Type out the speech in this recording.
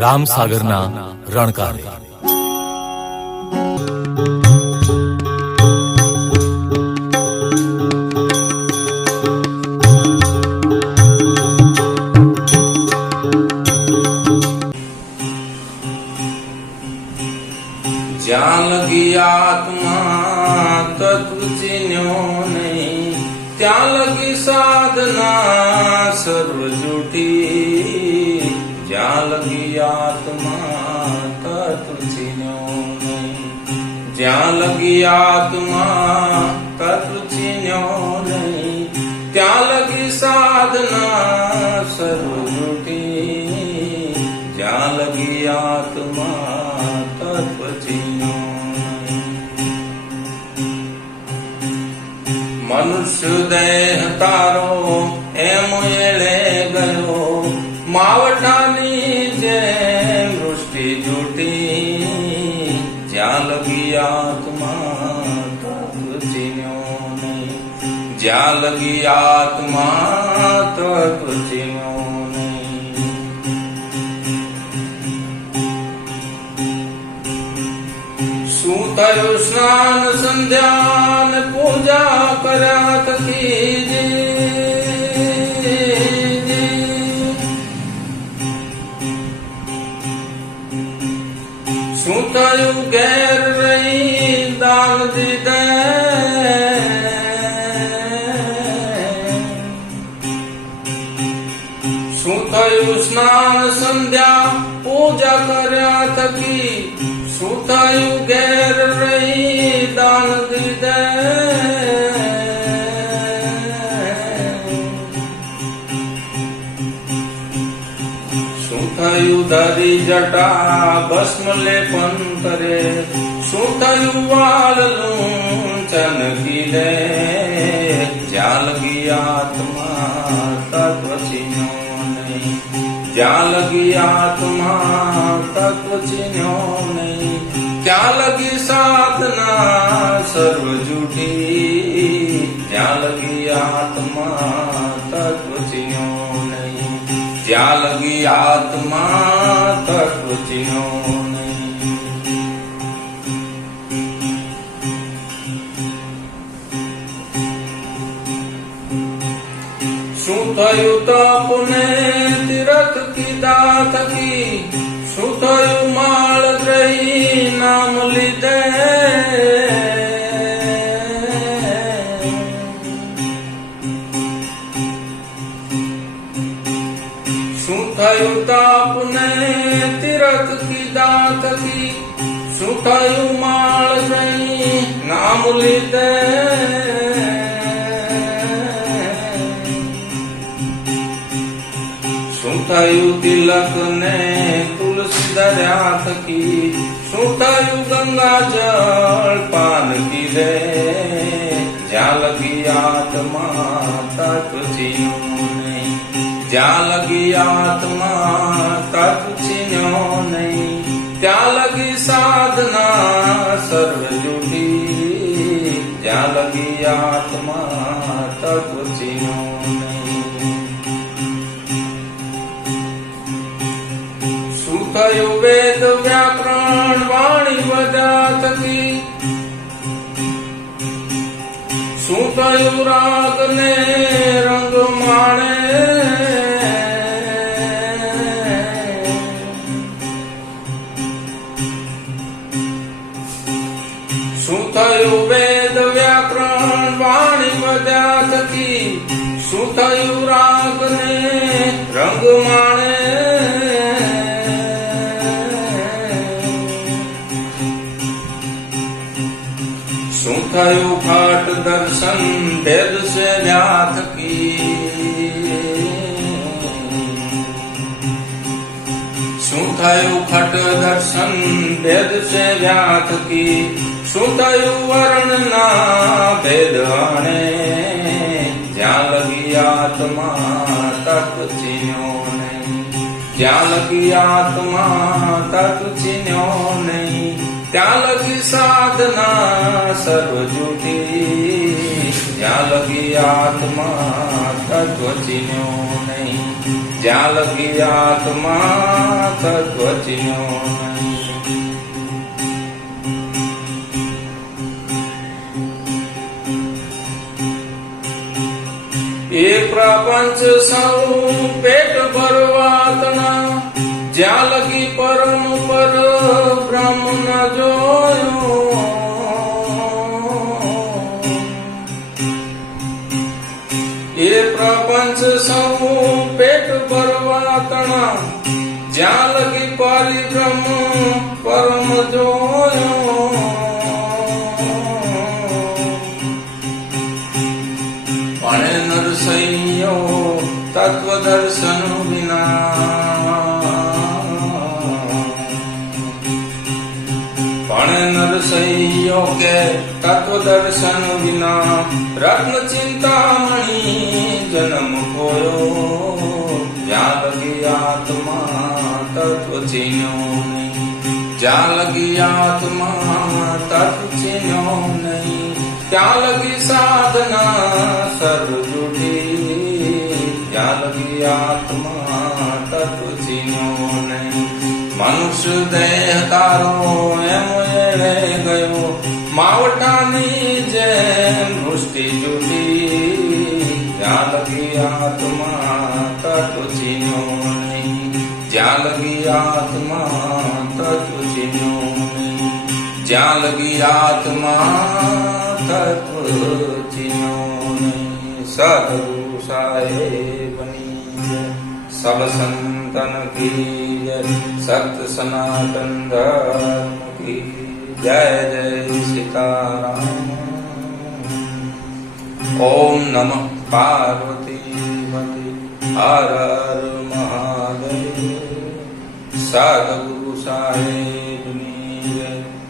રામસાગરના રણકારે. જ્યાં લગી આત્મા તત્વ ચીન્યો નહીં, ત્યાં લગી સાધના સર્વ જૂઠી. જ્યાં લગી આત્મા તત્વ ચીન્યો નહીં, જ્યાં લગી આત્મા તત્વ ચીન્યો નહીં, ત્યાં લગી સાધના સર્વ જૂઠી. જ્યાં લગી આત્મા મનુષ્ય દેહ તારો એમ એળે ગયો, માવઠાની જેમ વૃષ્ટિ જૂટી. જ્યાં લગી આત્મા તત્વ ચીન્યો નહીં, જ્યાં લગી આત્મા તત્વ ચીન્યો નહીં. શું થયું સ્નાન સંધ્યા ને પૂજા કર્યા થકી? શું થયું ઘેર રહી દાન દીધે? શું થયું સ્નાન સંધ્યા પૂજા કર્યા થકી? શું થયું ઘેર રહી દાન દીધે? શું થયું ધરી જટા ભસ્મ લેપન કરે? શું થયું વાલ લૂંચન કીધે? જ્યાં લગી આત્મા તત્વ ચીન્યો નહીં, જ્યાં લગી આત્મા તત્વ ચીન્યો નહીં, ત્યાં લગી સાધના સર્વ જૂઠી. જ્યાં લગી આત્મા તત્વ ચીન્યો નહીં, જ્યાં લગી આત્મા તત્વ ચીન્યો નહીં. શું થયું તપને તીરથ કીધા થકી? શું થયું માળ ગ્રહી નામ લીધે? શું થયું તાપને તીરથ કીધા થકી? શું થયું માળ ગ્રહી નામ લીધે? શું થયું તિલક ને તુલસી દર્યા થકી? શું થયું ગંગા જળ પાન કીધે? જ્યાં લગી આત્મા તત્વ ચીન્યો નહીં, જ્યાં લગી આત્મા તત્વ ચીન્યો નહીં, ત્યાં લગી સાધના સર્વ જૂઠી. જ્યાં લગી આત્મા તત્વ ચીન્યો નહીં. શું થયું વેદ વ્યાકરણ વાણી બધા થકી? શું થયું રાગ ને રંગ માણે? શું થયું વેદ વ્યાકરણ વાણી બધા થકી? શું થયું રાગ ને રંગ માણે? શું થયું ખાટ દર્શન ભેદ સે વ્યાથ કી? શું થયું ખટ દર્શન ભેદ સે વ્યાથ કી? શું થયું વર્ણ ના ભેદ આણે? જ્યાં લગી આત્મા તત્વ ચીન્યો નહીં, જ્યાં લગી આત્મા તત્વ ચીન્યો નહીં, ત્યાં લગી સાધના સર્વ જૂઠી. જ્યાં લગી આત્મા તત્વ ચીન્યો નહીં, જ્યાં લગી આત્મા તત્વ ચીન્યો નહીં. એ પ્રપંચ સૌ પેટ ભરવાતના જ્યાં લગી પરમ પર બ્રહ્મ ન જોયો. એ પ્રપંચ સૌ પેટ ભરવાતના જ્યાં લગી પરિબ્રહ્મ પરમ જોયો. પણ નરસૈયો તત્વ દર્શન વિના પણ નરસૈયો કે તત્વ દર્શન વિના રત્ન ચિંતામણી જન્મ ખોયો. જ્યાં લગી આત્મા તત્વ ચીન્યો નહીં. જ્યાં લગી આત્મા તત્વ ચીન્યો નહીં. ત્યાં લગી સાધના સર્વ જુટી. ત્યાં લગી આત્મા તત્વ ચીન્યો નહીં. મનુષ્ય દેહ તારો એમ એળે ગયો માવટાની જેમ દૃષ્ટિ જુટી. જ્યાં લગી આત્મા તત્વ ચીન્યો નહીં. જ્યાં લગી આત્મા તત્વ ચીન્યો નહીં. જ્યાં લગી આત્મા તત્વ ચીન્યો નહીં. સદગુરુ સાહેબની જય. સબ સંતન કી જય. સત્ય સનાતન ધર્મ કી જય. જય સીતારામ. ઓમ નમઃ પાર્વતી પતિ. હર હર મહાદેવ. સદગુરુ સાહેબની જય.